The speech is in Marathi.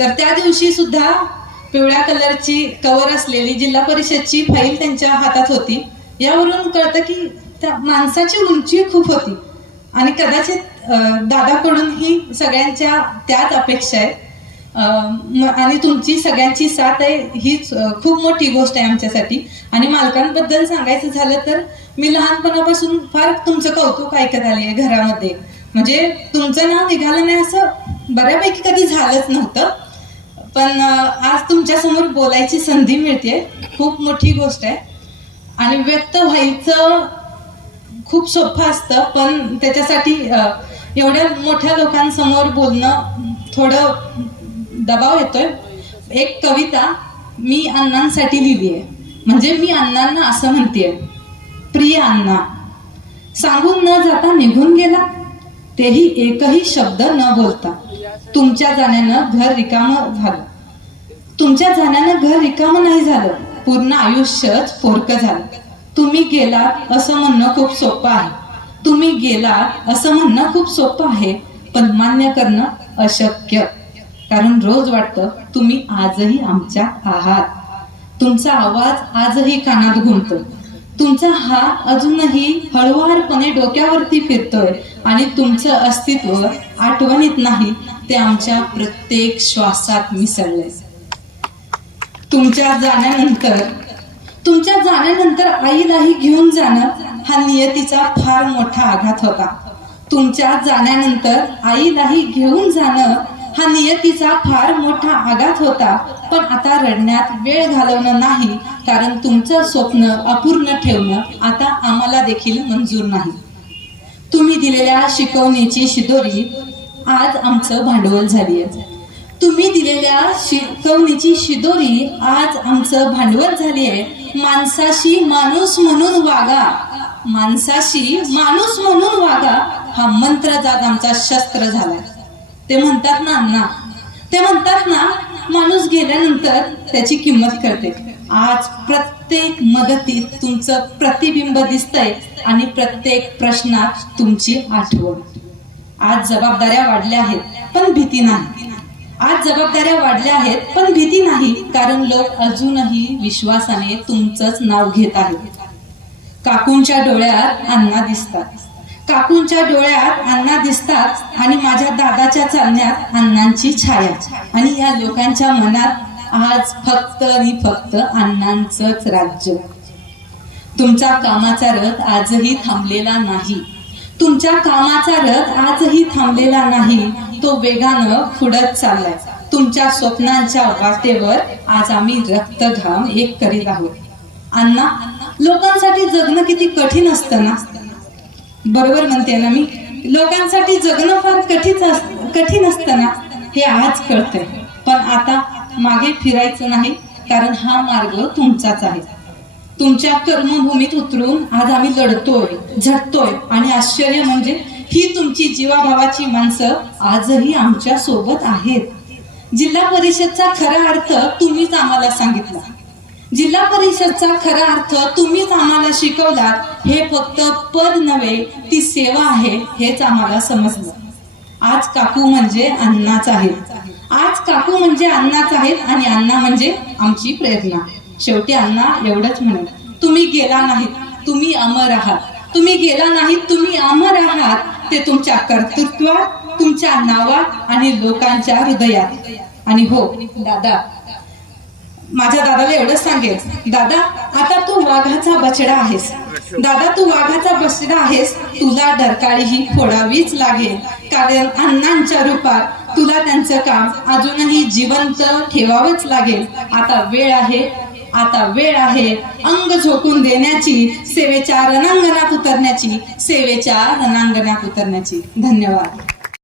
तर त्या दिवशी सुद्धा पिवळ्या कलरची कवर असलेली जिल्हा परिषदची फाईल त्यांच्या हातात होती. यावरून कळतं की त्या माणसाची उंची खूप होती आणि कदाचित दादाकडून ही सगळ्यांच्या त्याच अपेक्षा आहेत आणि तुमची सगळ्यांची साथ आहे हीच खूप मोठी गोष्ट आहे आमच्यासाठी. आणि मालकांबद्दल सांगायचं झालं तर मी लहानपणापासून फार तुमचं कौतुक ऐकत आली आहे घरामध्ये. म्हणजे तुमचं नाव निघालं नाही असं बऱ्यापैकी कधी झालंच नव्हतं, पण आज तुमच्या समोर बोलायची संधी मिळते, खूप मोठी गोष्ट आहे. आणि व्यक्त व्हायचं खूप सोपं असतं, पण त्याच्यासाठी एवढ्या मोठ्या लोकांसमोर बोलणं थोडं दबाव येतोय. एक कविता मी अण्णांसाठी लिहिली आहे. म्हणजे मी अण्णांना असं म्हणतेय, प्रिय अण्णा, सांगून न जाता निघून गेला, तेही एकही शब्द न बोलता. तुमच्या जाण्यानं घर रिकामं झालं. तुमच्या जाण्यानं घर रिकामं नाही झालं, पूर्ण आयुष्यच पोरकं झालं. तुम्ही गेला असं म्हणणं खूप सोपं आहे. तुम्ही गेला असं म्हणणं खूप सोपं आहे, पण मान्य करणं अशक्य. कारण रोज वाटतं तुम्ही आजही आमच्यात आहात. तुमचा आवाज आजही कानात घुमतो. तुमचा हात अजूनही हळुवारपणे डोक्यावरती फिरतोय आणि तुमचं अस्तित्व आठवणीत नाही, ते आमच्या प्रत्येक श्वासात मिसळलंय. तुमच्या जाण्यानंतर आईलाही घेऊन जाणं हा नियतीचा फार मोठा आघात होता. तुमच्या जाण्यानंतर आईलाही घेऊन जाणं हा नियतीचा फार मोठा आघात होता. पण आता रडण्यात वेळ घालवणं नाही, कारण तुमचं स्वप्न अपूर्ण ठेवणं आता आम्हाला देखील मंजूर नाही. तुम्ही दिलेल्या शिकवणीची शिदोरी आज आमचं भांडवल झाली आहे. तुम्ही दिलेल्या शिकवणीची शिदोरी आज आमचं भांडवल झाली आहे. माणसाशी माणूस म्हणून वागा, माणसाशी माणूस म्हणून वागा, हा मंत्र आज आमचा शस्त्र झालाय. ते म्हणतात ना अण्णा, ते म्हणतात ना, माणूस गेल्यानंतर त्याची किंमत कळते. आज प्रत्येक मदतीत तुमचं प्रतिबिंब दिसतंय आणि प्रत्येक प्रश्नात तुमची आठवण. आज जबाबदाऱ्या वाढल्या आहेत, पण भीती नाही. आज जबाबदाऱ्या वाढल्या आहेत, पण भीती नाही, कारण लोक अजूनही विश्वासाने तुमचंच नाव घेत आहेत. काकूंच्या डोळ्यात अण्णा दिसतात, काकूंच्या डोळ्यात अण्णा दिसतात आणि माझ्या दादाच्या चालण्यात अण्णांची छाया. आणि या लोकांच्या मनात आज फक्त आणि फक्त अण्णांचंच राज्य. तुमचा कामाचा रथ आजही थांबलेला नाही. तुमच्या कामाचा रथ आजही थांबलेला नाही, तो वेगानं पुढत चाललाय. तुमच्या स्वप्नांच्या वाटेवर आज आम्ही रक्त घाम एक करीत आहोत. अण्णा, लोकांसाठी जगणं किती कठीण असतं ना. बरोबर म्हणते ना मी, लोकांसाठी जगणं फार कठीण असतं ना, हे आज कळतंय. पण आता मागे फिरायचं नाही, कारण हा मार्ग तुमचाच आहे. तुमच्या कर्मभूमीत उतरून आज आम्ही लढतोय, झटतोय आणि आश्चर्य म्हणजे ही तुमची जीवाभावाची माणसं आजही आमच्या सोबत आहेत. जिल्हा परिषदचा खरा अर्थ तुम्हीच आम्हाला सांगितला. जिल्हा परिषदचा खरा अर्थ तुम्हीच आम्हाला शिकवला. हे फक्त पद नव्हे, ती सेवा आहे हेच आम्हाला समजलं. आज काकू म्हणजे अण्णाच आहेत. आज काकू म्हणजे अण्णाच आहेत आणि अण्णा म्हणजे आमची प्रेरणा. शेवटी अण्णा एवढंच म्हणेल, तुम्ही गेला नाहीत, तुम्ही अमर आहात. तुम्ही गेला नाहीत, तुम्ही अमर आहात. ते तुमच्या कर्तृत्वात, तुमच्या नावात आणि लोकांच्या हृदयात. आणि हो दादा, माझ्या दादाला एवढंच सांगेल, दादा आता तू वाघाचा बछडा आहेस. दादा तू वाघाचा बछडा आहेस. तुला डरकाळी फोडावीच लागेल, कारण अण्णांच्या रूपात तुला त्यांचं काम अजूनही जिवंत ठेवावंच लागेल. आता वेळ आहे, आता वेळ आहे अंग झोकून देण्याची, सेवेच्या रणांगणात उतरण्याची, सेवेच्या रणांगणात उतरण्याची. धन्यवाद.